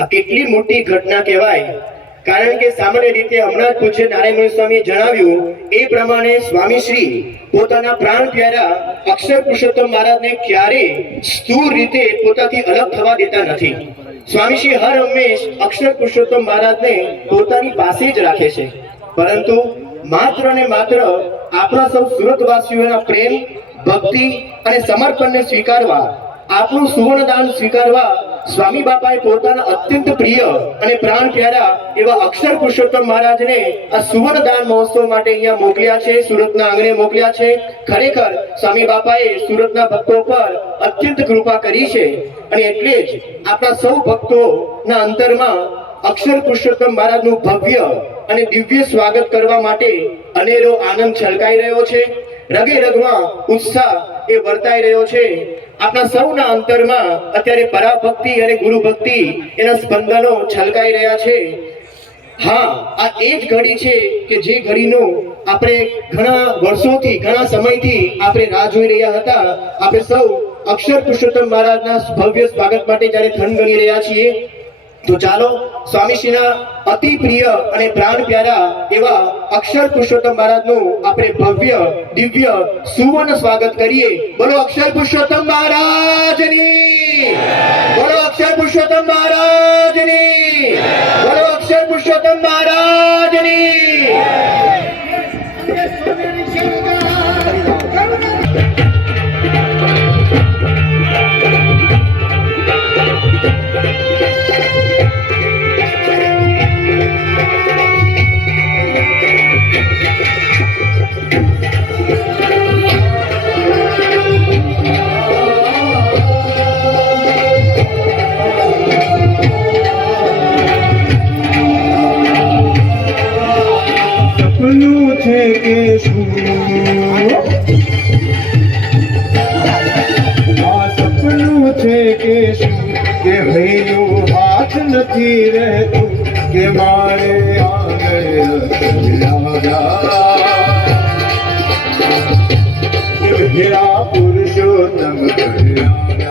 આ કેટલી મોટી ઘટના કહેવાય? કારણ કે સામાન્ય રીતે હમણાં જ પૂછે નારાયણ સ્વામી જણાવ્યું એ પ્રમાણે સ્વામી શ્રી પોતાના પ્રાણ પ્યારા અક્ષર પુરુષોત્તમ મહારાજને ક્યારે સ્થૂળ રીતે પોતાથી અલગ થવા દેતા નથી. સ્વામી શ્રી હર હંમેશ અક્ષર પુરુષોત્તમ મહારાજને પોતાની પાસે જ રાખે છે. પરંતુ માત્ર ને માત્ર આપણા સૌ સુરતવાસીઓના પ્રેમ, ભક્તિ અને સમર્પણને સ્વીકારવા, આપણું સુવર્ણદાન સ્વીકારવા સ્વામી બાપાએ પોતાના અત્યંત પ્રિય અને પ્રાણ પ્યારા એવા અક્ષર પુરુષોત્તમ મહારાજને આ સુવર્ણદાન મહોત્સવ માટે અહીંયા મોકલ્યા છે, સુરતના આંગણે મોકલ્યા છે. ખરેખર સ્વામી બાપાએ સુરતના ભક્તો પર અત્યંત કૃપા કરી છે અને એટલે જ આપણા સૌ ભક્તોના અંતરમાં અક્ષર પુરુષોત્તમ મહારાજનું ભવ્ય અને દિવ્ય સ્વાગત કરવા માટે અનેરો આનંદ છલકાઈ રહ્યો છે. રગે રગમાં ઉત્સાહ એ વર્તાઈ રહ્યો છે. આપણા સૌના અંતરમાં અત્યારે પરાભક્તિ અને ગુરુ ભક્તિ એના સ્પંદનો છલકાઈ રહ્યા છે. હા, આ એ જ ઘડી છે કે જે ઘડીનો આપણે ઘણા વર્ષોથી, ઘણા સમયથી આપણે રાહ જોઈ રહ્યા હતા. આપણે સૌ અક્ષર પુરુષોત્તમ મહારાજના ભવ્ય સ્વાગત માટે જ્યારે થન ગણી રહ્યા છીએ તો ચાલો સ્વામીશ્રીના અતિ પ્રિય અને પ્રાણ પ્યારા એવા અક્ષર પુરુષોત્તમ મહારાજનું આપણે ભવ્ય, દિવ્ય, સુવર્ણ સ્વાગત કરીએ. બોલો અક્ષર પુરુષોત્તમ મહારાજની. બોલો અક્ષર પુરુષોત્તમ મહારાજની. બોલો અક્ષર પુરુષોત્તમ મહારાજની. કે હૈયું હાથ નથી રહેતું કે મારે આગળ હેરા પુરુષોત્તમ કર્યા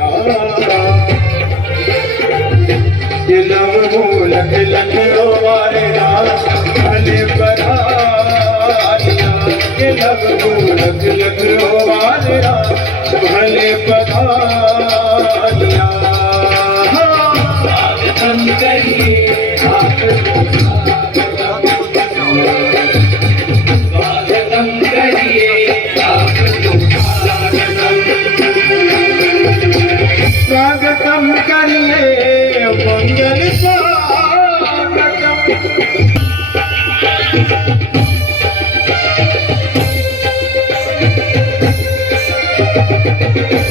હે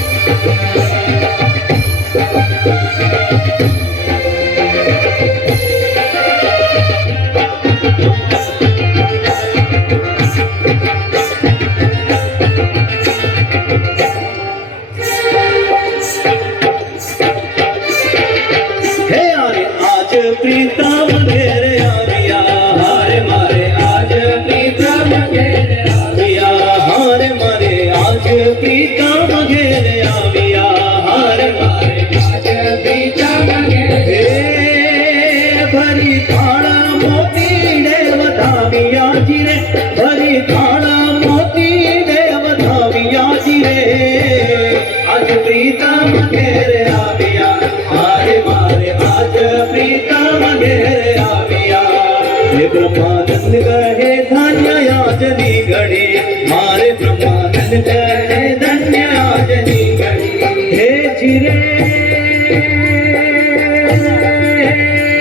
હે બ્રહ્માનંદ કહે ધન્ય આજની ઘડી મારે બ્રહ્માનંદ કહે ધન્ય આજની ઘડી હે જીરે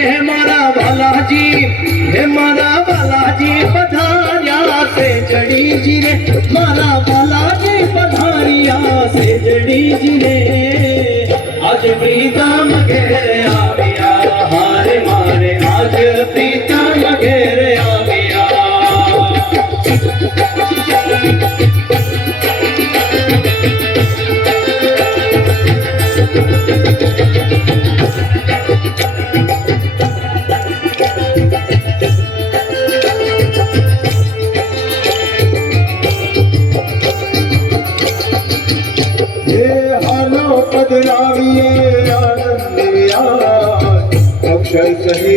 હે મારા બાલાજી હે મારા બાલાજી પધાર્યા સે જડી જીરે મારા બાલાજી પધાર્યા સે જડી જીરે આજ પ્રીતમ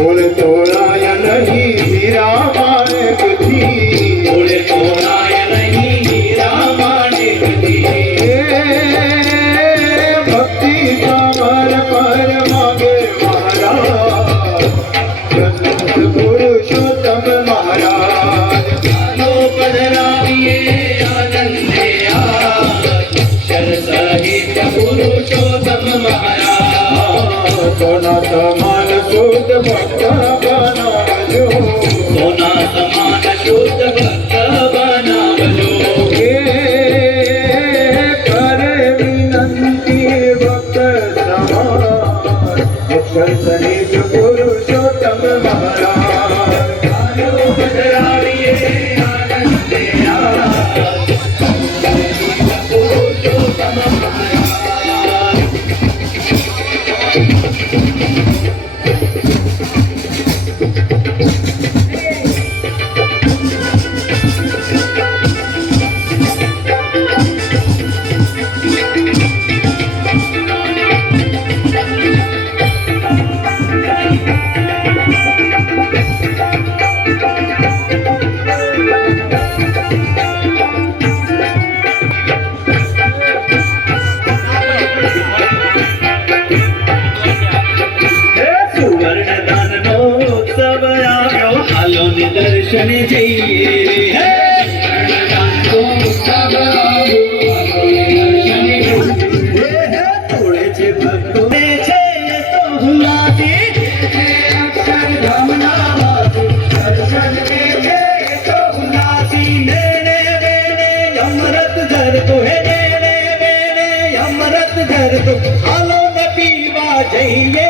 Por toda અમૃત ધરતો. હાલો ને પીવા જઈએ